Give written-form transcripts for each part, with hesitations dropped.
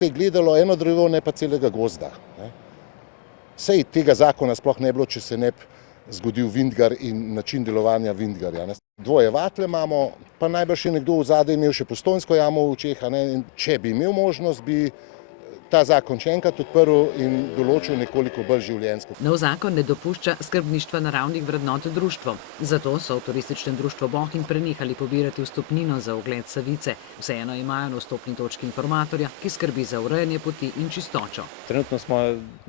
Je gledalo eno drevo, ne pa celega gozda. Sej tega zakona sploh ne bilo, če se ne bi zgodil vintgar in način delovanja vintgarja. Dvoje vatle imamo, pa najbrž je nekdo v zadaj imel še Postojnsko jamo v očeh. Če bi imel možnost, bi ta zakon še enkrat odprl in določil nekoliko bolj življenjsko. Nov zakon ne dopušča skrbništva naravnih vrednot društvom. Zato so v turističnem društvu Bohinj prenehali pobirati vstopnino za ogled Savice. Vseeno imajo na vstopni točki informatorja, ki skrbi za urejanje poti in čistočo. Trenutno smo,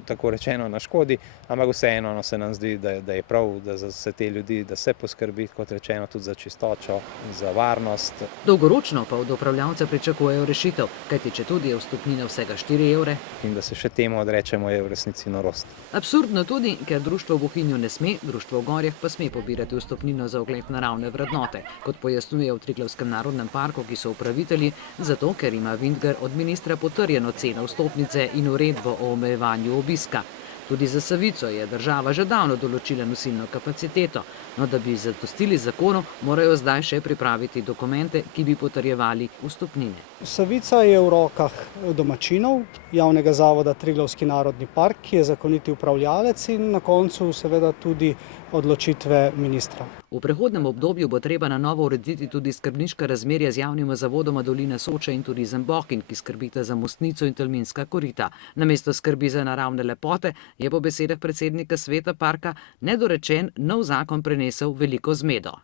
tako rečeno, na škodi, ampak vseeno se nam zdi, da je prav, da za vse te ljudi, da se poskrbi, kot rečeno, tudi za čistočo, za varnost. Dolgoročno pa od upravljavca pričakujejo rešitev, kajti četudi je vstopnina vsega 4 evre. In da se še temu odrečemo, je v resnici norost. Absurdno tudi, ker društvo v Bohinju ne sme, društvo v Gorjah pa sme pobirati vstopnino za ogled naravne vrednote, kot pojasnjuje v Triglavskem narodnem parku, ki so upravitelji, zato ker ima Vintgar od ministra potrjeno ceno vstopnice in uredbo o omejevanju obiska. Tudi za Savico je država že davno določila nosilno kapaciteto, no da bi zadostili zakonu, morajo zdaj še pripraviti dokumente, ki bi potrjevali vstopnine. Savica je v rokah domačinov, javnega zavoda Triglavski narodni park, ki je zakoniti upravljalec in na koncu seveda tudi odločitve ministra. V prehodnem obdobju bo treba na novo urediti tudi skrbniška razmerja z javnima zavodoma Dolina Soča in Turizem Bohinj, ki skrbita za Mostnico in Tolminska korita. Namesto skrbi za naravne lepote je po besedah predsednika sveta parka nedorečen nov zakon prinesel veliko zmedo.